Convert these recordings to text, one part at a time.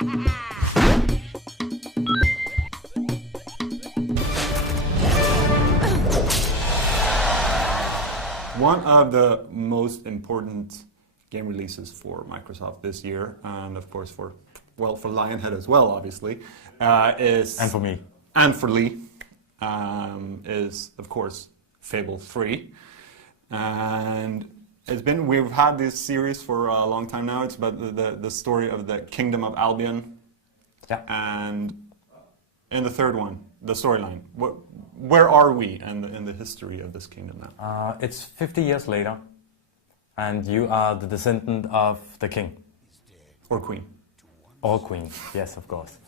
One of the most important game releases for Microsoft this year, and of course for Lionhead as well, obviously, is... And for me. And for Lee, is of course Fable 3. And we've had this series for a long time now. It's about the story of the Kingdom of Albion. Yeah. And in the third one, the storyline, where are we in the history of this kingdom now? It's 50 years later, and you are the descendant of the king. Or queen. Or queen, yes, of course.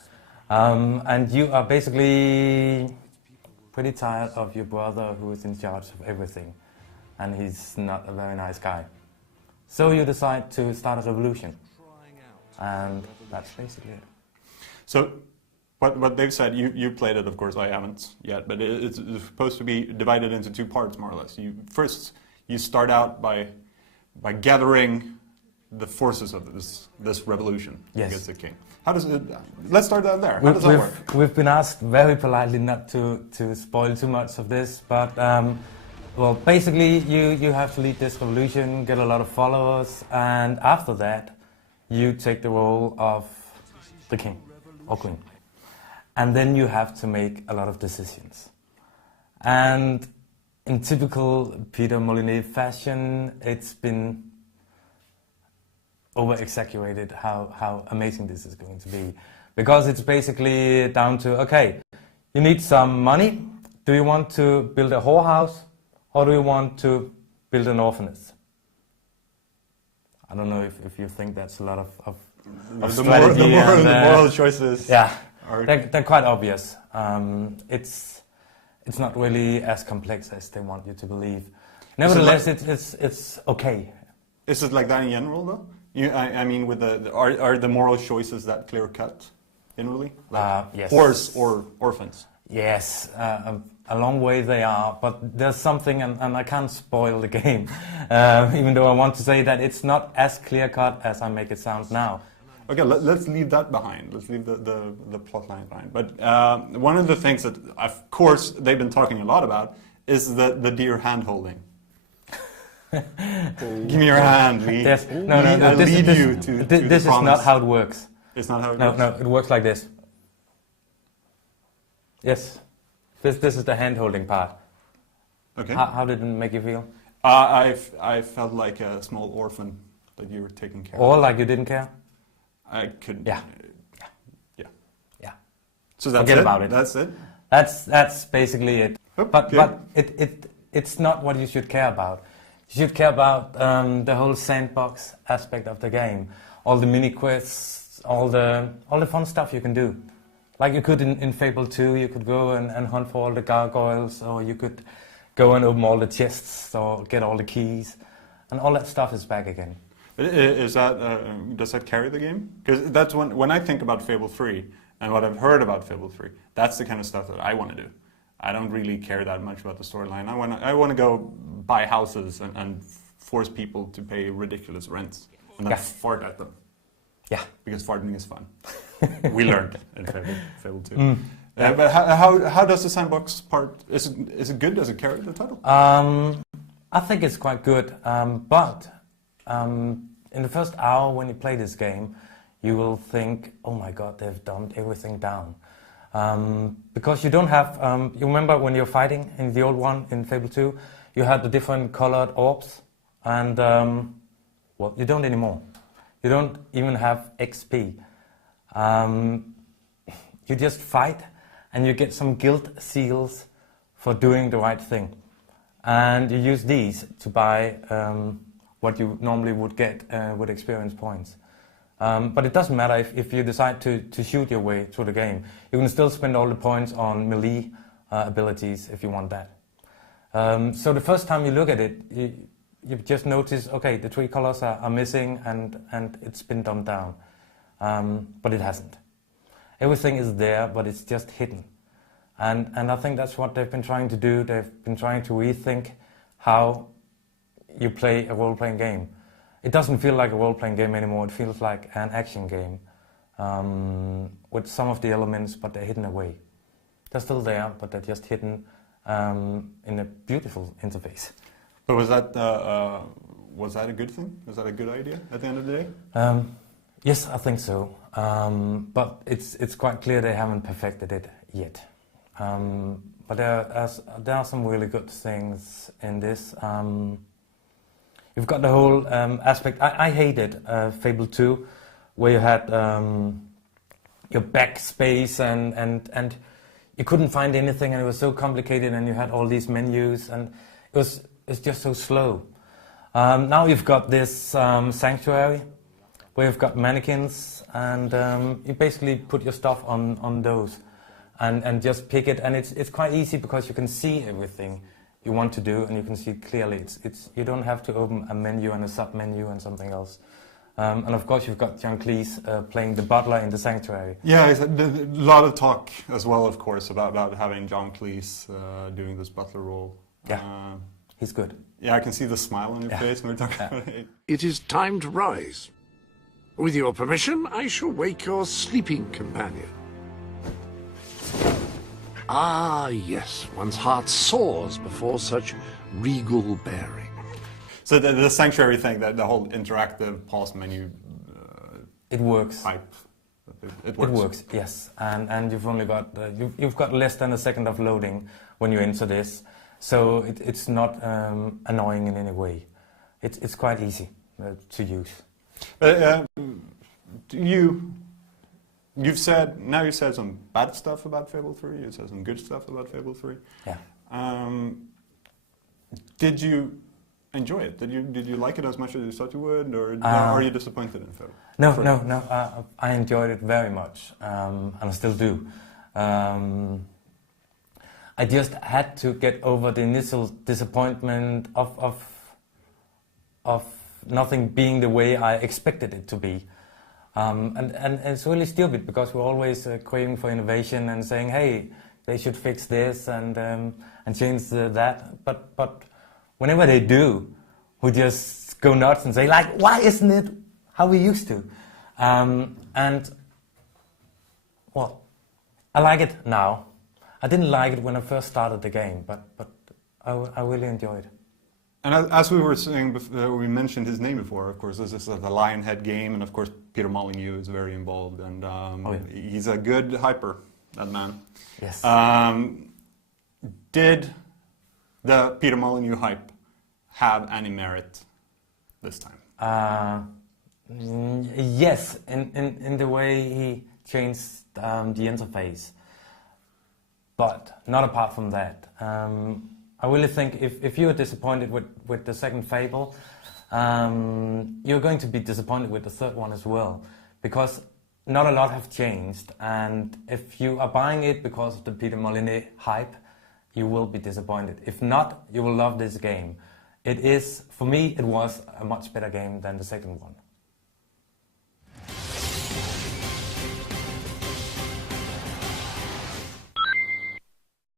And you are basically pretty tired of your brother who is in charge of everything, and he's not a very nice guy. So you decide to start a revolution, and that's basically it. So, what they've said, you played it, of course, I haven't yet, but it's supposed to be divided into two parts, more or less. First, you start out by gathering the forces of this revolution against the king. How does it? Let's start down there. How does that work? We've been asked very politely not to spoil too much of this, but well, basically you have to lead this revolution, get a lot of followers, and after that, you take the role of the king or queen, and then you have to make a lot of decisions. And in typical Peter Molyneux fashion, it's been over-exaggerated how amazing this is going to be. Because it's basically down to, okay, you need some money. Do you want to build a whorehouse? Or do you want to build an orphanage? I don't know if you think that's a lot of strategy. The moral choices. Yeah, they're quite obvious. It's not really as complex as they want you to believe. Nevertheless, it's okay. Is it like that in general, though? I mean, with are the moral choices that clear cut, generally? Like yes. Whores or orphans? Yes, a long way they are, but there's something, and I can't spoil the game, even though I want to say that it's not as clear cut as I make it sound now. Okay, let's leave that behind. Let's leave the plot line behind. But one of the things that, of course, they've been talking a lot about is the dear hand-holding. Give me your hand, Lee. Yes. No, I'll lead you to this is not how it works. It's not how it works? No, it works like this. Yes. This is the hand-holding part. Okay. How did it make you feel? I felt like a small orphan that you were taking care of. Or like you didn't care? I couldn't. Yeah. So that's Forget it? about it. That's it? That's basically it. Okay. But it's not what you should care about. You should care about the whole sandbox aspect of the game, all the mini quests, all the fun stuff you can do. Like you could in Fable 2, you could go and hunt for all the gargoyles, or you could go and open all the chests or get all the keys, and all that stuff is back again. Is that does that carry the game? Because that's when I think about Fable 3 and what I've heard about Fable 3, that's the kind of stuff that I want to do. I don't really care that much about the storyline. I want to go buy houses and force people to pay ridiculous rents and then fart at them. Yeah, because farting is fun. We learned in Fable 2. But how does the sandbox part? Is it good? Does it carry the title? I think it's quite good. But in the first hour when you play this game, you will think, "Oh my God, they've dumbed everything down." Because you don't have, you remember when you're fighting in the old one, in Fable 2, you had the different colored orbs, and well, you don't anymore. You don't even have XP. You just fight, and you get some guild seals for doing the right thing. And you use these to buy what you normally would get with experience points. But it doesn't matter if you decide to shoot your way through the game. You can still spend all the points on melee abilities if you want that. So the first time you look at it, you just notice, okay, the three colors are missing and it's been dumbed down. But it hasn't. Everything is there, but it's just hidden. And I think that's what they've been trying to do. They've been trying to rethink how you play a role-playing game. It doesn't feel like a role-playing game anymore. It feels like an action game. with some of the elements, but they're hidden away. They're still there, but they're just hidden in a beautiful interface. But was that a good thing? Was that a good idea at the end of the day? Yes, I think so. But it's quite clear they haven't perfected it yet. But there are some really good things in this. You've got the whole aspect. I hated Fable II, where you had your backspace and you couldn't find anything, and it was so complicated, and you had all these menus, and it's just so slow. Now you've got this sanctuary, where you've got mannequins, and you basically put your stuff on those, and just pick it, and it's quite easy because you can see everything you want to do, and you can see clearly. You don't have to open a menu and a sub-menu and something else. And of course, you've got John Cleese playing the butler in the sanctuary. Yeah, a lot of talk as well, of course, about having John Cleese doing this butler role. Yeah, he's good. Yeah, I can see the smile on your face when we're talking about it. It is time to rise. With your permission, I shall wake your sleeping companion. Ah, yes, one's heart soars before such regal bearing. So the sanctuary thing, the whole interactive pause menu, it works. Type, it works. It works, yes. And you've only got you've got less than a second of loading when you enter this, so it's not annoying in any way. It's quite easy to use. You've said some bad stuff about Fable 3. You said some good stuff about Fable 3. Yeah. Did you enjoy it? Did you like it as much as you thought you would, or are you disappointed in Fable? No. I enjoyed it very much, and I still do. I just had to get over the initial disappointment of nothing being the way I expected it to be. And it's really stupid because we're always craving for innovation and saying, hey, they should fix this and change that. But whenever they do, we just go nuts and say, like, why isn't it how we used to? And, well, I like it now. I didn't like it when I first started the game, but I really enjoyed it. And as we were saying, we mentioned his name before, of course, this is the Lionhead game, and of course Peter Molyneux is very involved, and he's a good hyper, that man. Yes. Did the Peter Molyneux hype have any merit this time? Yes, in the way he changed the interface, but not apart from that. I really think if you are disappointed with the second Fable, you're going to be disappointed with the third one as well, because not a lot have changed, and if you are buying it because of the Peter Molyneux hype, you will be disappointed. If not, you will love this game. For me, it was a much better game than the second one.